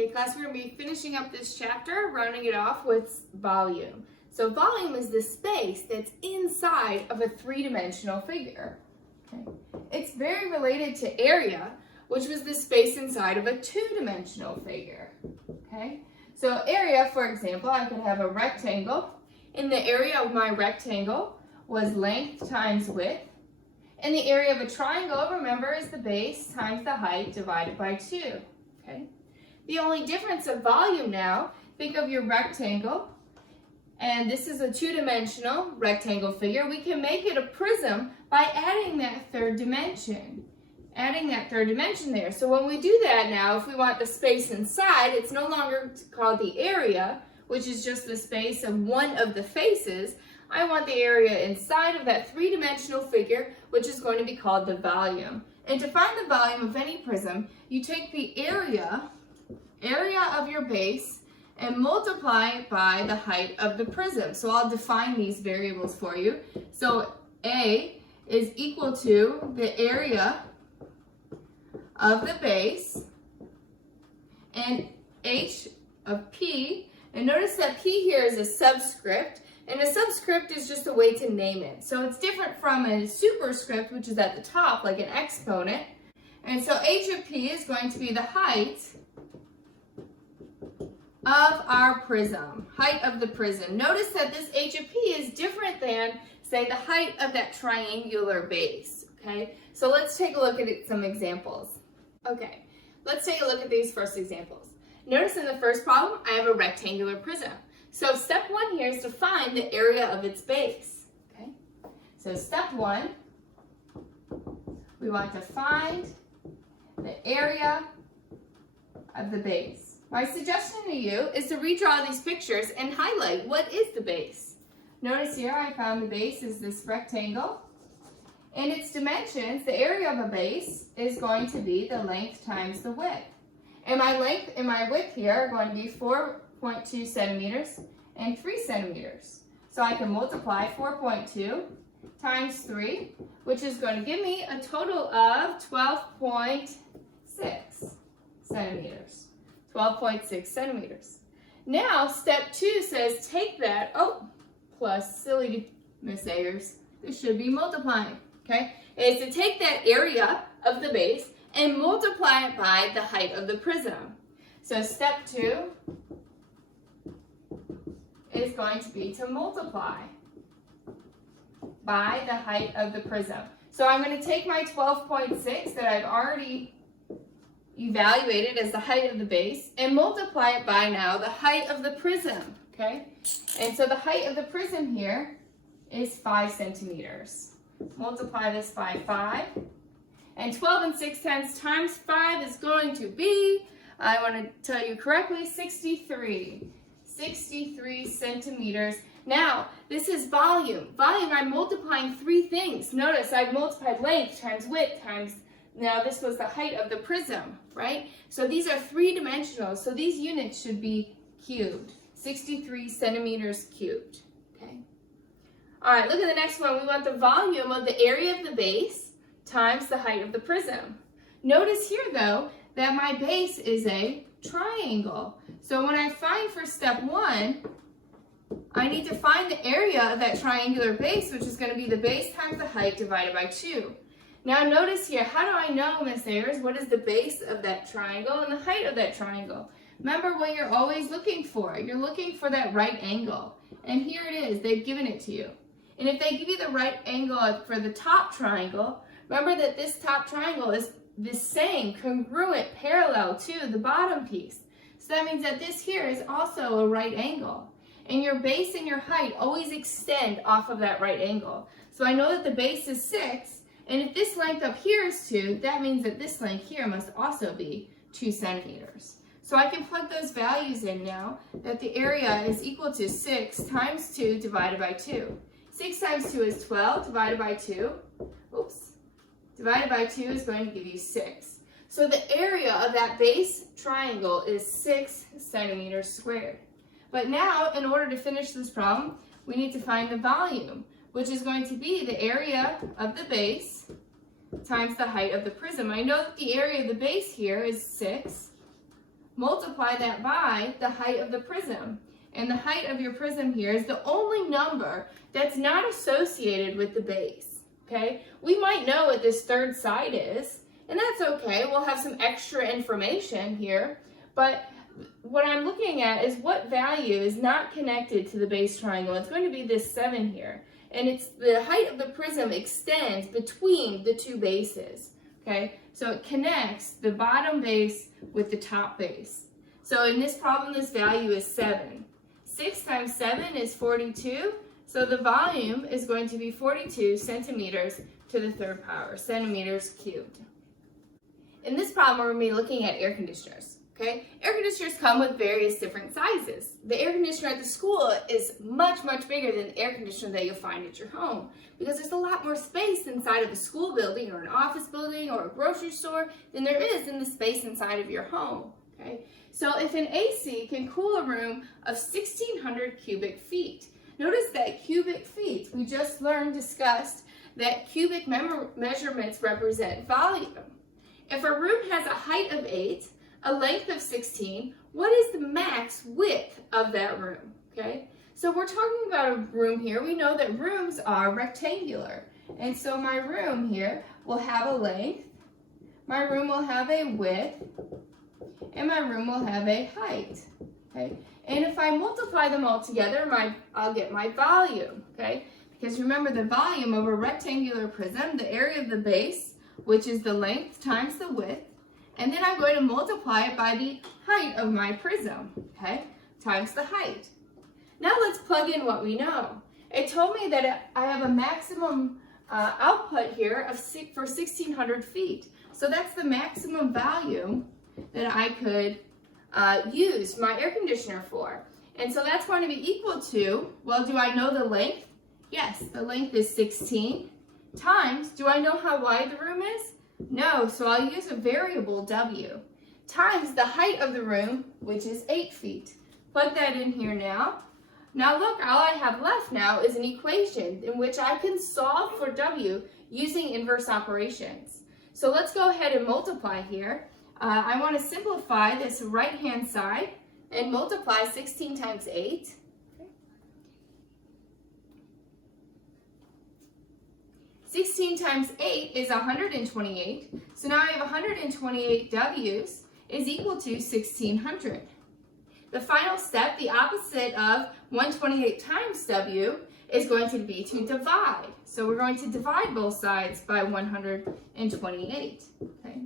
Okay, class, we're going to be finishing up this chapter, rounding it off with volume. So volume is the space that's inside of a three-dimensional figure. Okay. It's very related to area, which was the space inside of a two-dimensional figure. Okay. So area, for example, I could have a rectangle, and the area of my rectangle was length times width. And the area of a triangle, remember, is the base times the height divided by 2. Okay. The only difference of volume now, think of your rectangle, and this is a two-dimensional rectangle figure. We can make it a prism by adding that third dimension. Adding that third dimension there. So when we do that now, if we want the space inside, it's no longer called the area, which is just the space of one of the faces. I want the area inside of that three-dimensional figure, which is going to be called the volume. And to find the volume of any prism, you take the area of your base and multiply it by the height of the prism. So I'll define these variables for you. So A is equal to the area of the base and H of P. And notice that P here is a subscript. And a subscript is just a way to name it. So it's different from a superscript, which is at the top, like an exponent. And so H of P is going to be the height of our prism, height of the prism. Notice that this H of P is different than, say, the height of that triangular base, okay? So let's take a look at some examples. Okay, let's take a look at these first examples. Notice in the first problem, I have a rectangular prism. So step one here is to find the area of its base, okay? So step one, we want to find the area of the base. My suggestion to you is to redraw these pictures and highlight what is the base. Notice here I found the base is this rectangle. And its dimensions, the area of a base is going to be the length times the width. And my length and my width here are going to be 4.2 centimeters and 3 centimeters. So I can multiply 4.2 times 3, which is going to give me a total of 12.6 centimeters. 12.6 centimeters. Now, step 2 says take that, plus silly Miss Ayers, this should be multiplying, okay? Is to take that area of the base and multiply it by the height of the prism. So step 2 is going to be to multiply by the height of the prism. So I'm going to take my 12.6 that I've already evaluated as the height of the base and multiply it by now the height of the prism, okay? And so the height of the prism here is 5 centimeters. Multiply this by 5. And 12 6/10 times 5 is going to be, I want to tell you correctly, 63. 63 centimeters. Now, this is volume. Volume, I'm multiplying 3 things. Notice I've multiplied length times width times, now this was the height of the prism, right? So these are 3-dimensional, so these units should be cubed. 63 centimeters cubed, okay? All right, look at the next one. We want the volume of the area of the base times the height of the prism. Notice here, though, that my base is a triangle. So when I find for step 1, I need to find the area of that triangular base, which is going to be the base times the height divided by 2. Now notice here, how do I know, Miss Ayers, what is the base of that triangle and the height of that triangle? Remember what you're always looking for. You're looking for that right angle. And here it is. They've given it to you. And if they give you the right angle for the top triangle, remember that this top triangle is the same, congruent, parallel to the bottom piece. So that means that this here is also a right angle. And your base and your height always extend off of that right angle. So I know that the base is 6, and if this length up here is 2, that means that this length here must also be 2 centimeters. So I can plug those values in now, that the area is equal to 6 times 2 divided by 2. 6 times 2 is 12 divided by 2. Divided by 2 is going to give you 6. So the area of that base triangle is 6 centimeters squared. But now, in order to finish this problem, we need to find the volume, which is going to be the area of the base times the height of the prism. I know that the area of the base here is 6 multiply that by the height of the prism. And the height of your prism here is the only number that's not associated with the base, okay? We might know what this third side is, and that's okay. We'll have some extra information here, but what I'm looking at is what value is not connected to the base triangle. It's going to be this 7 here, and it's the height of the prism extends between the two bases, okay? So it connects the bottom base with the top base. So in this problem, this value is 7. 6 times 7 is 42, so the volume is going to be 42 centimeters to the third power, centimeters cubed. In this problem, we're going to be looking at air conditioners. Okay? Air conditioners come with various different sizes. The air conditioner at the school is much, much bigger than the air conditioner that you'll find at your home because there's a lot more space inside of a school building or an office building or a grocery store than there is in the space inside of your home. Okay? So if an AC can cool a room of 1,600 cubic feet, notice that cubic feet, we just discussed that cubic measurements represent volume. If a room has a height of 8, a length of 16, what is the max width of that room, okay? So we're talking about a room here. We know that rooms are rectangular. And so my room here will have a length, my room will have a width, and my room will have a height, okay? And if I multiply them all together, I'll get my volume, okay? Because remember the volume of a rectangular prism, the area of the base, which is the length times the width, and then I'm going to multiply it by the height of my prism, okay, times the height. Now let's plug in what we know. It told me that I have a maximum output here for 1,600 feet. So that's the maximum value that I could use my air conditioner for. And so that's going to be equal to, well, do I know the length? Yes, the length is 16 times, do I know how wide the room is? No, so I'll use a variable W, times the height of the room, which is 8 feet. Plug that in here now. Now look, all I have left now is an equation in which I can solve for W using inverse operations. So let's go ahead and multiply here. I want to simplify this right-hand side and multiply 16 times 8. 16 times 8 is 128. So now I have 128 W's is equal to 1,600. The final step, the opposite of 128 times W, is going to be to divide. So we're going to divide both sides by 128. Okay.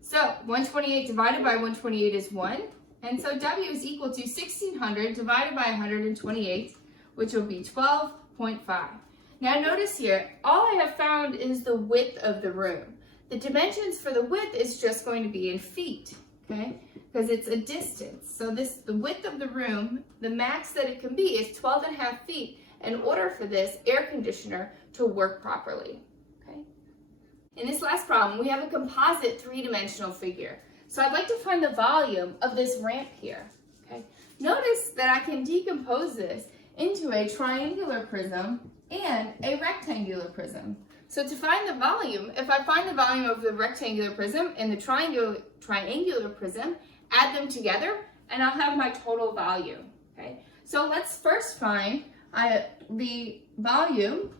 So 128 divided by 128 is 1. And so W is equal to 1,600 divided by 128, which will be 12.5. Now notice here, all I have found is the width of the room. The dimensions for the width is just going to be in feet, okay? Because it's a distance. So the width of the room, the max that it can be is 12.5 feet in order for this air conditioner to work properly, okay? In this last problem, we have a composite three-dimensional figure. So I'd like to find the volume of this ramp here, okay? Notice that I can decompose this into a triangular prism and a rectangular prism. So to find the volume, if I find the volume of the rectangular prism and the triangular prism, add them together, and I'll have my total volume, okay? So let's first find the volume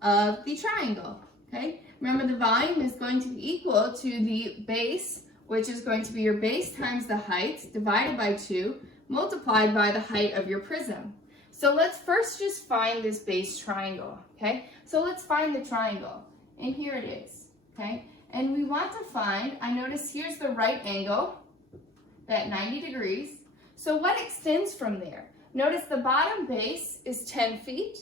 of the triangle, okay? Remember, the volume is going to be equal to the base, which is going to be your base times the height, divided by 2, multiplied by the height of your prism. So let's first just find this base triangle, okay? So let's find the triangle, and here it is, okay? And we want to find, I notice here's the right angle, at 90 degrees. So what extends from there? Notice the bottom base is 10 feet,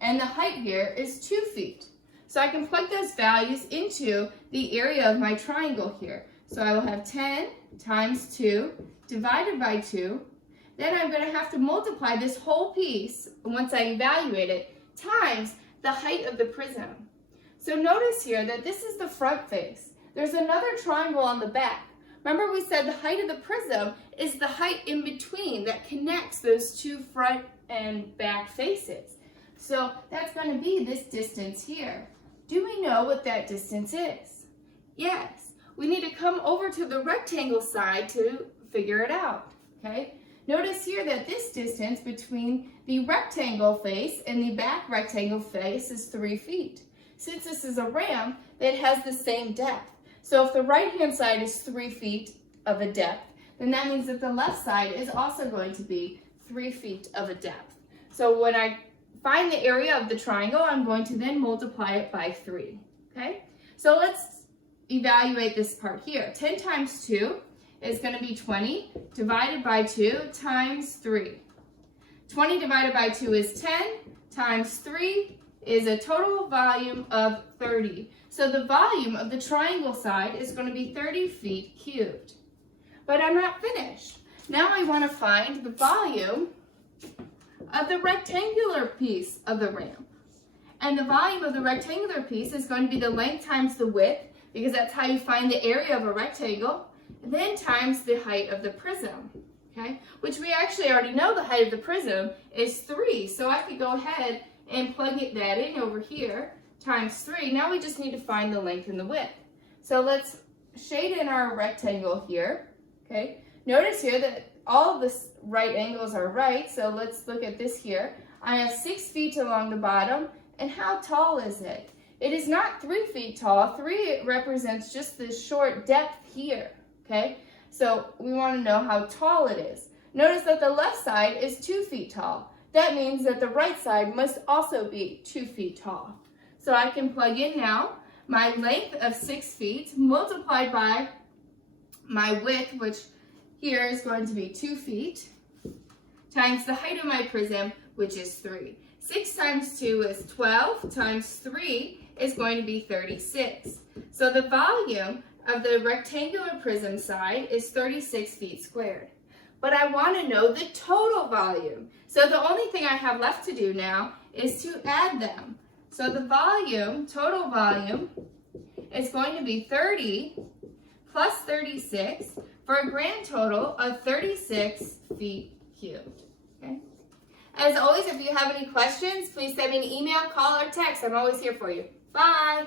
and the height here is 2 feet. So I can plug those values into the area of my triangle here. So I will have 10 times 2 divided by 2. Then I'm going to have to multiply this whole piece, once I evaluate it, times the height of the prism. So notice here that this is the front face. There's another triangle on the back. Remember we said the height of the prism is the height in between that connects those two front and back faces. So that's going to be this distance here. Do we know what that distance is? Yes. we need to come over to the rectangle side to figure it out, okay? Notice here that this distance between the rectangle face and the back rectangle face is 3 feet. Since this is a ramp, it has the same depth. So if the right-hand side is 3 feet of a depth, then that means that the left side is also going to be 3 feet of a depth. So when I find the area of the triangle, I'm going to then multiply it by 3, okay? So let's evaluate this part here. 10 times 2 is going to be 20 divided by 2 times 3. 20 divided by 2 is 10 times 3 is a total volume of 30. So the volume of the triangle side is going to be 30 feet cubed. But I'm not finished. Now I want to find the volume of the rectangular piece of the ramp. And the volume of the rectangular piece is going to be the length times the width, because that's how you find the area of a rectangle, and then times the height of the prism, okay? Which we actually already know the height of the prism is 3, so I could go ahead and plug that in over here, times 3. Now we just need to find the length and the width. So let's shade in our rectangle here, okay? Notice here that all of the right angles are right, so let's look at this here. I have 6 feet along the bottom, and how tall is it? It is not 3 feet tall. 3 represents just this short depth here, okay? So we want to know how tall it is. Notice that the left side is 2 feet tall. That means that the right side must also be 2 feet tall. So I can plug in now my length of 6 feet multiplied by my width, which here is going to be 2 feet, times the height of my prism, which is 3. 6 times 2 is 12, times 3 is going to be 36. So the volume of the rectangular prism side is 36 feet squared. But I want to know the total volume. So the only thing I have left to do now is to add them. So the volume, total volume, is going to be 30 plus 36 for a grand total of 36 feet cubed. Okay? As always, if you have any questions, please send me an email, call, or text. I'm always here for you. Bye!